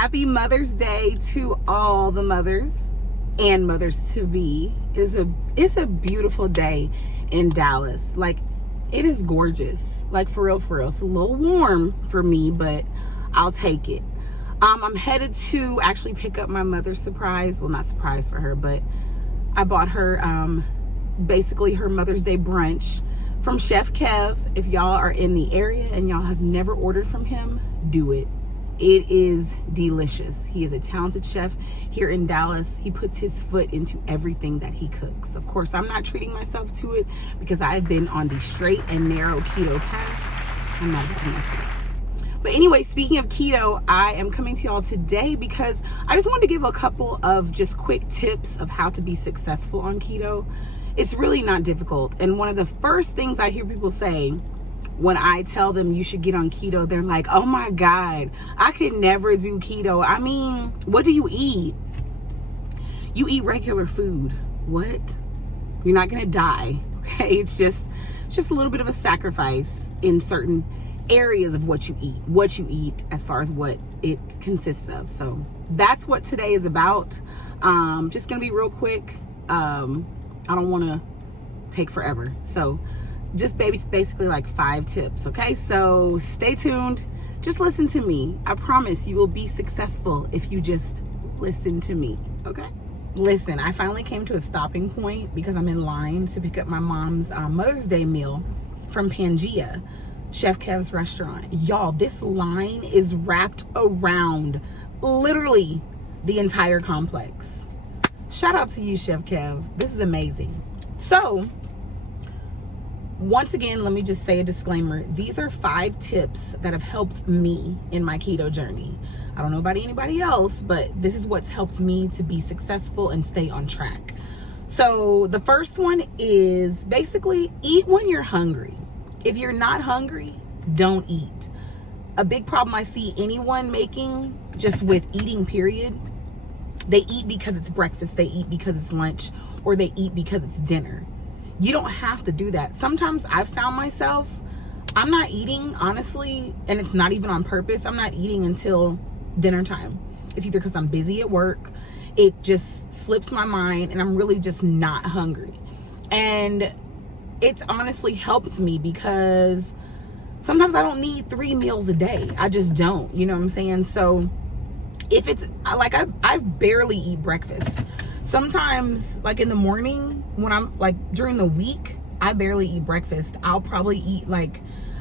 Happy Mother's Day to all the mothers and mothers to be. It's a beautiful day in Dallas. Like, it is gorgeous. Like, for real, for real. It's a little warm for me, but I'll take it. I'm headed to actually pick up my mother's surprise. Well, not surprise for her, but I bought her basically her Mother's Day brunch from Chef Kev. If y'all are in the area and y'all have never ordered from him, do it. It is delicious. He is a talented chef here in Dallas. He puts his foot into everything that he cooks. Of course, I'm not treating myself to it because I've been on the straight and narrow keto path. I'm not about to mess with it. But anyway, speaking of keto, I am coming to y'all today because I just wanted to give a couple of just quick tips of how to be successful on keto. It's really not difficult. And one of the first things I hear people say when I tell them you should get on keto, they're like, oh my God, I could never do keto. I mean, what do you eat? You eat regular food. What? You're not gonna die, okay? It's just a little bit of a sacrifice in certain areas of what you eat as far as what it consists of. So that's what today is about. Just gonna be real quick. I don't wanna take forever. So just basically like 5 tips, okay? So stay tuned. Just listen to me. I promise you will be successful if you just listen to me, okay? Listen, I finally came to a stopping point because I'm in line to pick up my mom's Mother's Day meal from Pangea, Chef Kev's restaurant. Y'all, this line is wrapped around literally the entire complex. Shout out to you, Chef Kev. This is amazing. So, once again, let me just say a disclaimer. These are 5 tips that have helped me in my keto journey. I don't know about anybody else, but this is what's helped me to be successful and stay on track. So the first one is basically eat when you're hungry. If you're not hungry, don't eat. A big problem I see anyone making just with eating, period, they eat because it's breakfast, they eat because it's lunch, or they eat because it's dinner. You don't have to do that. Sometimes I've found myself, I'm not eating, honestly, and it's not even on purpose. I'm not eating until dinner time. It's either because I'm busy at work, it just slips my mind, and I'm really just not hungry. And it's honestly helped me because sometimes I don't need 3 meals a day. I just don't, you know what I'm saying? So if it's like, I barely eat breakfast. Sometimes, like in the morning, when I'm like during the week, I barely eat breakfast. I'll probably eat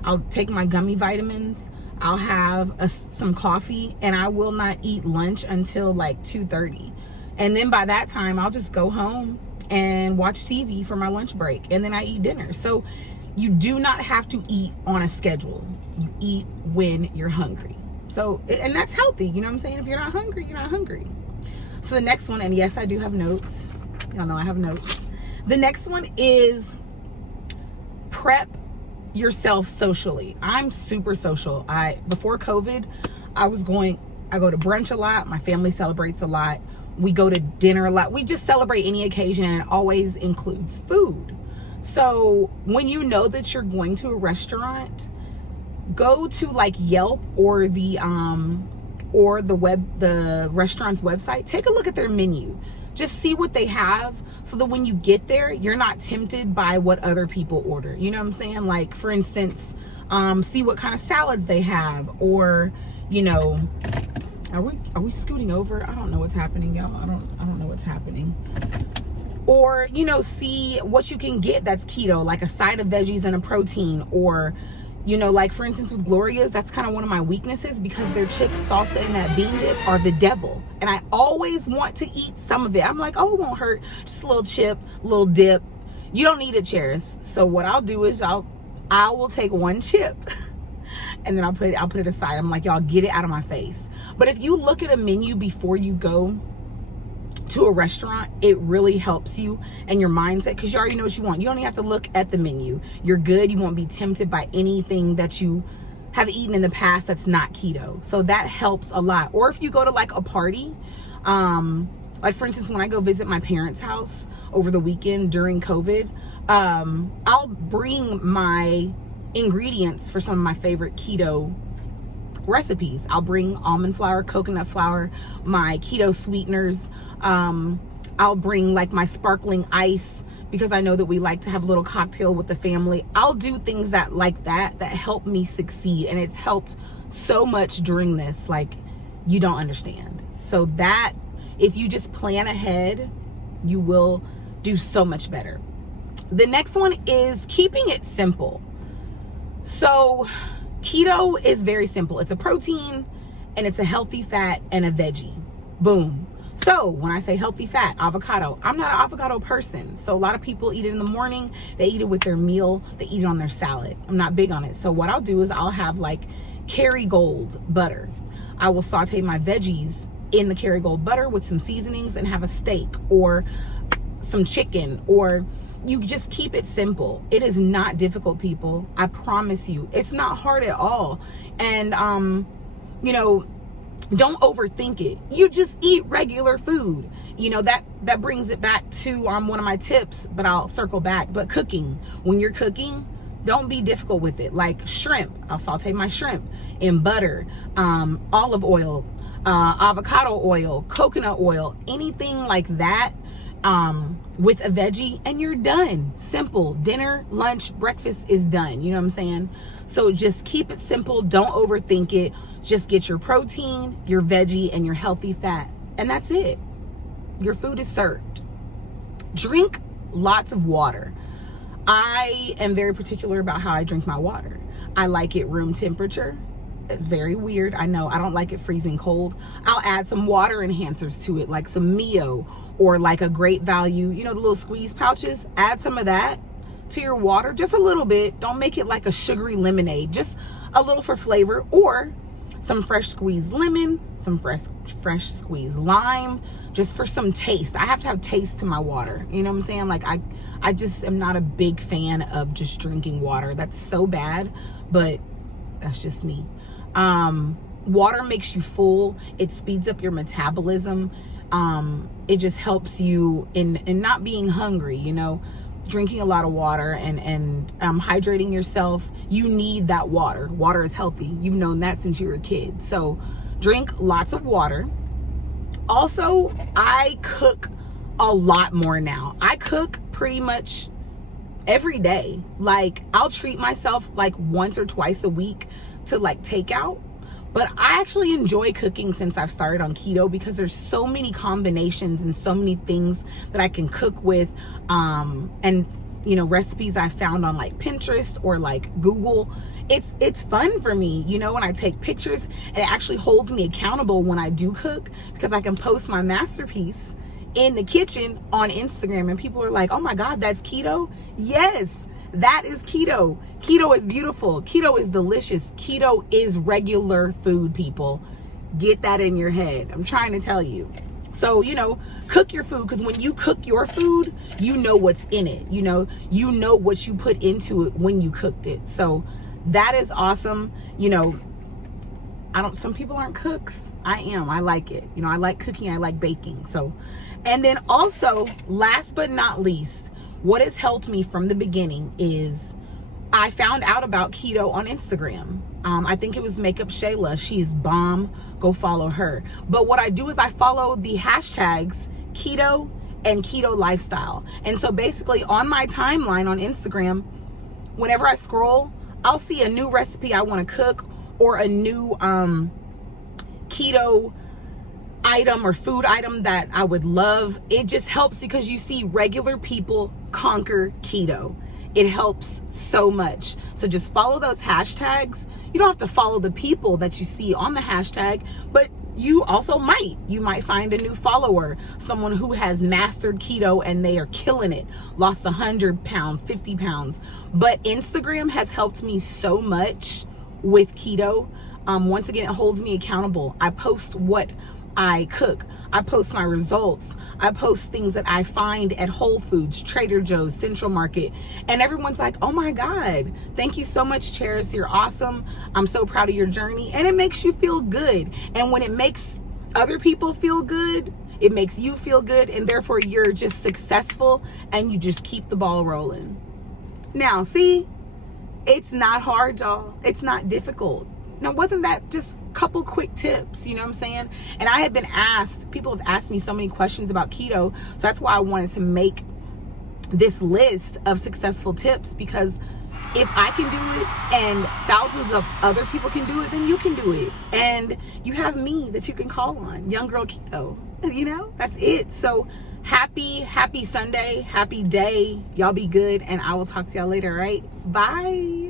I'll take my gummy vitamins, I'll have some coffee, and I will not eat lunch until like 2:30. And then by that time, I'll just go home and watch TV for my lunch break, and then I eat dinner. So you do not have to eat on a schedule. You eat when you're hungry. So, and that's healthy, you know what I'm saying? If you're not hungry, you're not hungry. So the next one, and yes, I do have notes. Y'all know I have notes. The next one is prep yourself socially. I'm super social. Before COVID, I go to brunch a lot. My family celebrates a lot. We go to dinner a lot. We just celebrate any occasion, and it always includes food. So when you know that you're going to a restaurant, go to like Yelp or the restaurant's website. Take a look at their menu. Just see what they have so that when you get there, you're not tempted by what other people order. You know what I'm saying? Like, for instance, see what kind of salads they have, or, you know, are we scooting over? I don't know what's happening, y'all. I don't know what's happening. Or, you know, see what you can get that's keto, like a side of veggies and a protein, or, you know, like for instance with Gloria's, that's kind of one of my weaknesses because their chips, salsa, and that bean dip are the devil. And I always want to eat some of it. I'm like, oh, it won't hurt. Just a little chip, a little dip. You don't need it, Cheris. So what I'll do is I will take one chip and then I'll put it aside. I'm like, y'all, get it out of my face. But if you look at a menu before you go to a restaurant, it really helps you and your mindset because you already know what you want. You don't even have to look at the menu. You're good. You won't be tempted by anything that you have eaten in the past that's not keto. So that helps a lot. Or if you go to like a party, like for instance, when I go visit my parents' house over the weekend during COVID, I'll bring my ingredients for some of my favorite keto recipes. I'll bring almond flour, coconut flour, my keto sweeteners. I'll bring like my sparkling ice, because I know that we like to have a little cocktail with the family. I'll do things that help me succeed. And it's helped so much during this, like you don't understand. So that if you just plan ahead, you will do so much better. The next one is keeping it simple. So keto is very simple. It's a protein and it's a healthy fat and a veggie. Boom. So when I say healthy fat, avocado, I'm not an avocado person. So a lot of people eat it in the morning. They eat it with their meal. They eat it on their salad. I'm not big on it. So what I'll do is I'll have like Kerrygold butter. I will saute my veggies in the Kerrygold butter with some seasonings and have a steak or some chicken, or you just keep it simple. It is not difficult, people. I promise you, it's not hard at all. And, you know, don't overthink it. You just eat regular food. You know, that brings it back to one of my tips, but I'll circle back. But cooking, when you're cooking, don't be difficult with it. Like shrimp, I'll saute my shrimp in butter, olive oil, avocado oil, coconut oil, anything like that, with a veggie, and you're done. Simple. Dinner, lunch, breakfast is done. You know what I'm saying? So just keep it simple. Don't overthink it. Just get your protein, your veggie, and your healthy fat. And that's it. Your food is served. Drink lots of water. I am very particular about how I drink my water. I like it room temperature. Very weird, I know. I don't like it freezing cold. I'll add some water enhancers to it, like some Mio or like a Great Value, you know, the little squeeze pouches. Add some of that to your water, just a little bit. Don't make it like a sugary lemonade, just a little for flavor, or some fresh squeezed lemon, some fresh squeezed lime, just for some taste. I have to have taste to my water. You know what I'm saying? Like I just am not a big fan of just drinking water. That's so bad, but that's just me. Water makes you full. It speeds up your metabolism. It just helps you in not being hungry, you know, drinking a lot of water and hydrating yourself. You need that water. Water is healthy. You've known that since you were a kid. So drink lots of water. Also, I cook a lot more now. I cook pretty much every day. Like I'll treat myself like once or twice a week to like takeout. But I actually enjoy cooking since I've started on keto, because there's so many combinations and so many things that I can cook with, and you know, recipes I found on like Pinterest or like Google. It's fun for me, you know, when I take pictures, and it actually holds me accountable when I do cook, because I can post my masterpiece in the kitchen on Instagram and people are like, oh my God, that's keto? Yes, that is keto. Keto is beautiful. Keto is delicious. Keto is regular food, people. Get that in your head. I'm trying to tell you. So, you know, cook your food, because when you cook your food, you know what's in it. You know what you put into it when you cooked it. So that is awesome. You know, some people aren't cooks. I am. I like it. You know, I like cooking. I like baking. So, and then also, last but not least, what has helped me from the beginning is I found out about keto on Instagram. I think it was Makeup Shayla. She's bomb. Go follow her. But what I do is I follow the hashtags keto and keto lifestyle. And so basically on my timeline on Instagram, whenever I scroll, I'll see a new recipe I want to cook, or a new keto item or food item that I would love. It just helps because you see regular people conquer keto. It helps so much. So just follow those hashtags. You don't have to follow the people that you see on the hashtag, but you also might find a new follower, someone who has mastered keto and they are killing it, lost 100 pounds, 50 pounds. But Instagram has helped me so much with keto. Once again, it holds me accountable. I post what I cook. I post my results. I post things that I find at Whole Foods, Trader Joe's, Central Market. And everyone's like, oh my God, thank you so much, Charis. You're awesome. I'm so proud of your journey. And it makes you feel good. And when it makes other people feel good, it makes you feel good. And therefore you're just successful and you just keep the ball rolling. Now, see, it's not hard, y'all. It's not difficult. Now, wasn't that just a couple quick tips? You know what I'm saying? And I have been asked, people have asked me so many questions about keto. So that's why I wanted to make this list of successful tips, because if I can do it and thousands of other people can do it, then you can do it. And you have me that you can call on, Young Girl Keto. You know, that's it. So happy Sunday, happy day. Y'all be good, and I will talk to y'all later, all right? Bye.